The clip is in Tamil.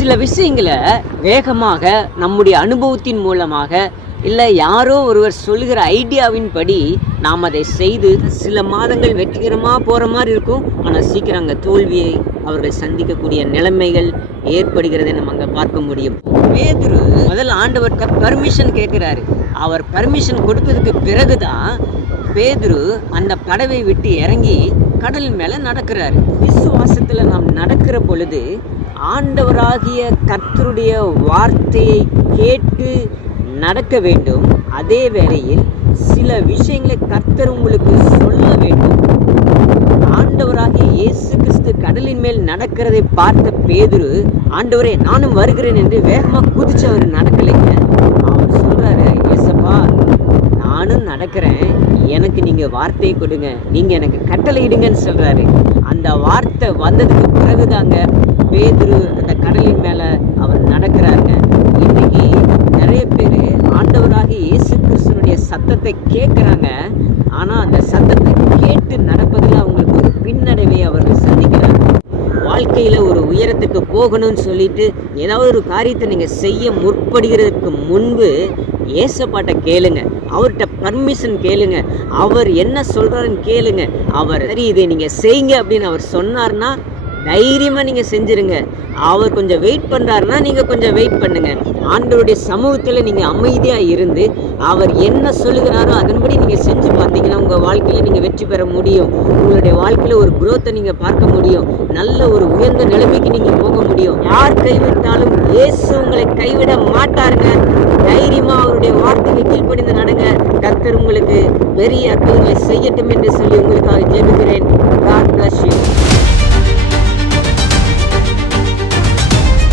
சில விஷயங்களை வேகமாக நம்முடைய அனுபவத்தின் மூலமாக இல்லை யாரோ ஒருவர் சொல்லுகிற ஐடியாவின் படி நாம் அதை செய்து சில மாதங்கள் வெற்றிகரமாக போகிற மாதிரி இருக்கும். ஆனால் சீக்கிரம் அங்கே தோல்வியை அவர்கள் சந்திக்கக்கூடிய நிலைமைகள் ஏற்படுகிறதை நம்ம அங்கே பார்க்க முடியும். பேதுரு முதல் ஆண்டவர்கிட்ட பர்மிஷன் கேட்குறாரு. அவர் பர்மிஷன் கொடுத்ததுக்கு பிறகுதான் பேதுரு அந்த படவை விட்டு இறங்கி கடல் மேலே நடக்கிறாரு. விசுவாசத்தில் நாம் நடக்கிற பொழுது ஆண்டவராகிய கர்த்தருடைய வார்த்தையை கேட்டு நடக்க வேண்டும். அதே வேளையில் சில விஷயங்களை கர்த்தர் உங்களுக்கு சொல்ல வேண்டும். ஆண்டவராகிய இயேசு கிறிஸ்து கடலின் மேல் நடக்கிறதை பார்த்த பேதுரு, ஆண்டவரே நானும் வருகிறேன் என்று வேகமாக குதிச்சு அவர் நடக்கலைங்க. அவர் சொல்றாரு, ஏசப்பா நானும் நடக்கிறேன், எனக்கு நீங்க வார்த்தையை கொடுங்க, நீங்க எனக்கு கட்டளை இடுங்கன்னு சொல்றாரு. அந்த வார்த்தை வந்ததுக்கு பிறகுதாங்க பேதுரு அந்த கடலின் மேல அவர் நடக்கிறாருங்க. இன்னைக்கு நிறைய பேர் ஆண்டவராக இயேசு கிறிஸ்துனுடைய சத்தத்தை கேட்குறாங்க. ஆனால் அந்த சத்தத்தை கேட்டு நடப்பதில் அவங்களுக்கு ஒரு பின்னடைவை அவர்கள் சந்திக்கிறாங்க. வாழ்க்கையில் ஒரு உயரத்துக்கு போகணும்னு சொல்லிட்டு ஏதாவது ஒரு காரியத்தை நீங்கள் செய்ய முற்படுகிறதுக்கு முன்பு ஏசப்பாட்ட கேளுங்க, அவர்கிட்ட பர்மிஷன் கேளுங்க, அவர் என்ன சொல்கிறாருன்னு கேளுங்க. அவர் சரி இதை நீங்கள் செய்யுங்க அப்படின்னு அவர் சொன்னார்னா தைரியமாக நீங்கள் செஞ்சுருங்க. அவர் கொஞ்சம் வெயிட் பண்ணுறாருன்னா நீங்கள் கொஞ்சம் வெயிட் பண்ணுங்கள். ஆண்டவருடைய சமூகத்தில் நீங்கள் அமைதியாக இருந்து அவர் என்ன சொல்லுகிறாரோ அதன்படி நீங்கள் செஞ்சு பார்த்தீங்கன்னா உங்கள் வாழ்க்கையில் நீங்கள் வெற்றி பெற முடியும். உங்களுடைய வாழ்க்கையில் ஒரு குரோத்தை நீங்கள் பார்க்க முடியும். நல்ல ஒரு உயர்ந்த நிலைமைக்கு நீங்கள் போக முடியும். யார் கைவிட்டாலும் இயேசு உங்களை கைவிட மாட்டாருங்க. தைரியமாக அவருடைய வார்த்தைக்கு கீழ்ப்படிந்து நடங்க. கர்த்தர் உங்களுக்கு பெரிய அற்புதங்களை செய்யட்டும் என்று சொல்லி உங்களுக்காக